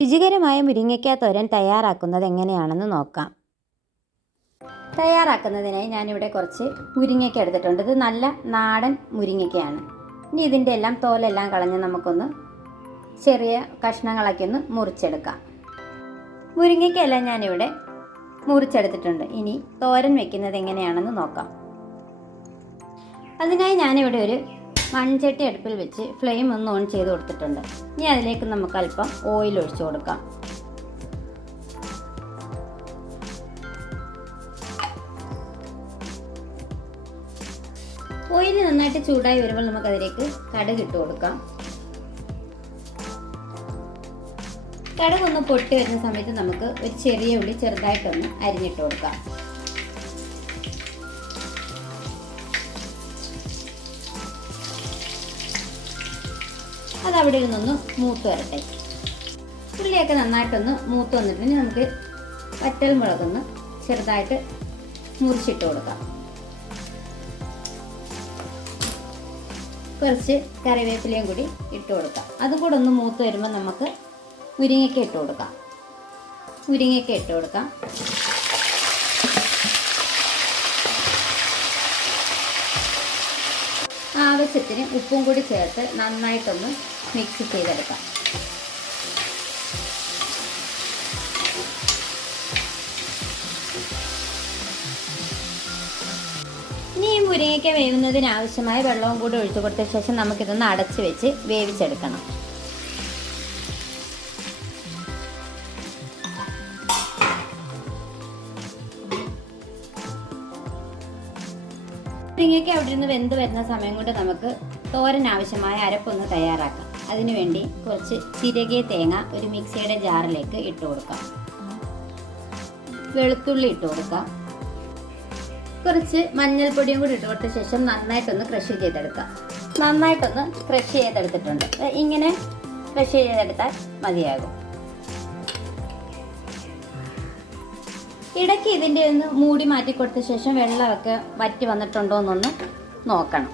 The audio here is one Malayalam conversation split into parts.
രുചികരമായ മുരിങ്ങയ്ക്ക തോരൻ തയ്യാറാക്കുന്നത് എങ്ങനെയാണെന്ന് നോക്കാം. തയ്യാറാക്കുന്നതിനായി ഞാനിവിടെ കുറച്ച് മുരിങ്ങയ്ക്ക എടുത്തിട്ടുണ്ട്. ഇത് നല്ല നാടൻ മുരിങ്ങയ്ക്കയാണ്. ഇനി ഇതിൻ്റെ എല്ലാം തോലെല്ലാം കളഞ്ഞ് നമുക്കൊന്ന് ചെറിയ കഷ്ണങ്ങളൊക്കെ ഒന്ന് മുറിച്ചെടുക്കാം. മുരിങ്ങയ്ക്കയെല്ലാം ഞാനിവിടെ മുറിച്ചെടുത്തിട്ടുണ്ട്. ഇനി തോരൻ വെക്കുന്നത് എങ്ങനെയാണെന്ന് നോക്കാം. അതിനായി ഞാനിവിടെ ഒരു മൺചട്ടി അടുപ്പിൽ വെച്ച് ഫ്ലെയിം ഒന്ന് ഓൺ ചെയ്ത് കൊടുത്തിട്ടുണ്ട്. ഇനി അതിലേക്ക് നമുക്ക് അല്പം ഓയിൽ ഒഴിച്ചു കൊടുക്കാം. ഓയിൽ നന്നായിട്ട് ചൂടായി വരുമ്പോൾ നമുക്കതിലേക്ക് കടുക് ഇട്ട് കൊടുക്കാം. കടുക് ഒന്ന് പൊട്ടി വരുന്ന സമയത്ത് നമുക്ക് ഒരു ചെറിയ ഉള്ളി ചെറുതായിട്ടൊന്ന് അരിഞ്ഞിട്ട് കൊടുക്കാം. അതവിടെ ഇരുന്നൊന്ന് മൂത്ത് വരട്ടെ. ഉള്ളിയൊക്കെ നന്നായിട്ടൊന്ന് മൂത്ത് വന്നിട്ടുണ്ടെങ്കിൽ നമുക്ക് വറ്റൽ മുളകൊന്ന് ചെറുതായിട്ട് മുറിച്ചിട്ട് കൊടുക്കാം. കുറച്ച് കറിവേപ്പിലയും കൂടി ഇട്ട് കൊടുക്കാം. അതും കൂടെ ഒന്ന് മൂത്ത് വരുമ്പോൾ നമുക്ക് മുരിങ്ങയ്ക്ക ഇട്ട് കൊടുക്കാം. ആവശ്യത്തിന് ഉപ്പും കൂടി ചേർത്ത് നന്നായിട്ടൊന്ന് മിക്സ് ചെയ്തെടുക്കാം. ഇനി ഈ മുരിങ്ങയ്ക്ക വേവുന്നതിന് ആവശ്യമായ വെള്ളവും കൂടി ഒഴിച്ചു കൊടുത്ത ശേഷം നമുക്കിതൊന്ന് അടച്ചു വെച്ച് വേവിച്ചെടുക്കണം. മുരിങ്ങയ്ക്ക അവിടെ നിന്ന് വെന്ത് വരുന്ന സമയം കൊണ്ട് നമുക്ക് തോരൻ ആവശ്യമായ അരപ്പൊന്ന് തയ്യാറാക്കാം. അതിനുവേണ്ടി കുറച്ച് ചിരകിയ തേങ്ങ ഒരു മിക്സിയുടെ ജാറിലേക്ക് ഇട്ട് കൊടുക്കാം. വെളുത്തുള്ളി ഇട്ട് കൊടുക്കാം. കുറച്ച് മഞ്ഞൾപ്പൊടിയും കൂടി ഇട്ട് കൊടുത്ത ശേഷം നന്നായിട്ടൊന്ന് ക്രഷ് ചെയ്തെടുക്കാം. നന്നായിട്ടൊന്ന് ക്രഷ് ചെയ്തെടുത്തിട്ടുണ്ട്. ഇങ്ങനെ ക്രഷ് ചെയ്തെടുത്താൽ മതിയാകും. ഇടയ്ക്ക് ഇതിൻ്റെ ഒന്ന് മൂടി മാറ്റി കൊടുത്ത ശേഷം വെള്ളമൊക്കെ വറ്റി വന്നിട്ടുണ്ടോ എന്നൊന്ന് നോക്കണം.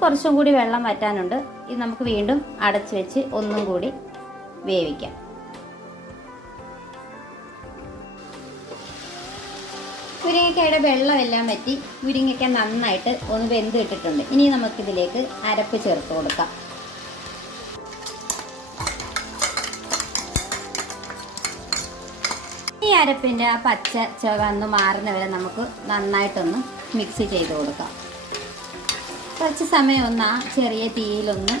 കുറച്ചും കൂടി വെള്ളം വറ്റാനുണ്ട്. ഇത് നമുക്ക് വീണ്ടും അടച്ചു വെച്ച് ഒന്നും കൂടി വേവിക്കാം. മുരിങ്ങയ്ക്കയുടെ വെള്ളമെല്ലാം വറ്റി മുരിങ്ങയ്ക്ക നന്നായിട്ട് ഒന്ന് വെന്ത് ഇട്ടിട്ടുണ്ട്. ഇനി നമുക്കിതിലേക്ക് അരപ്പ് ചേർത്ത് കൊടുക്കാം. ഈ അരപ്പിൻ്റെ ആ പച്ച ചുവ ഒന്ന് മാറുന്ന വരെ നമുക്ക് നന്നായിട്ടൊന്ന് മിക്സ് ചെയ്ത് കൊടുക്കാം. കുറച്ച് സമയം ഒന്ന് ആ ചെറിയ തീയിലൊന്ന്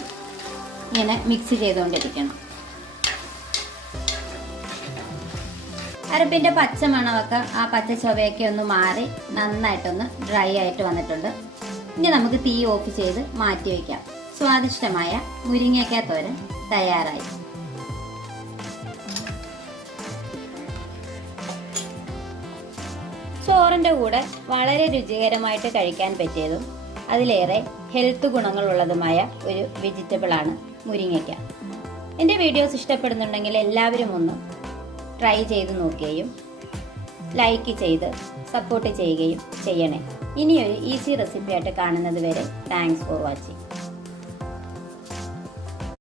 ഇങ്ങനെ മിക്സ് ചെയ്തുകൊണ്ടിരിക്കണം. അരപ്പിൻ്റെ പച്ച മണമൊക്കെ ആ പച്ച ചുവയൊക്കെ ഒന്ന് മാറി നന്നായിട്ടൊന്ന് ഡ്രൈ ആയിട്ട് വന്നിട്ടുണ്ട്. ഇനി നമുക്ക് തീ ഓഫ് ചെയ്ത് മാറ്റി വയ്ക്കാം. സ്വാദിഷ്ടമായ മുരിങ്ങയ്ക്ക തോരൻ തയ്യാറായി. ചോറിൻ്റെ കൂടെ വളരെ രുചികരമായിട്ട് കഴിക്കാൻ പറ്റിയതും അതിലേറെ ഹെൽത്ത് ഗുണങ്ങളുള്ളതുമായ ഒരു വെജിറ്റബിളാണ് മുരിങ്ങയ്ക്ക. എൻ്റെ വീഡിയോസ് ഇഷ്ടപ്പെടുന്നുണ്ടെങ്കിൽ എല്ലാവരും ഒന്ന് ട്രൈ ചെയ്ത് നോക്കുകയും ലൈക്ക് ചെയ്ത് സപ്പോർട്ട് ചെയ്യുകയും ചെയ്യണേ. ഇനിയൊരു ഈസി റെസിപ്പിയായിട്ട് കാണുന്നത് വരെ താങ്ക്സ് ഫോർ വാച്ചിങ്.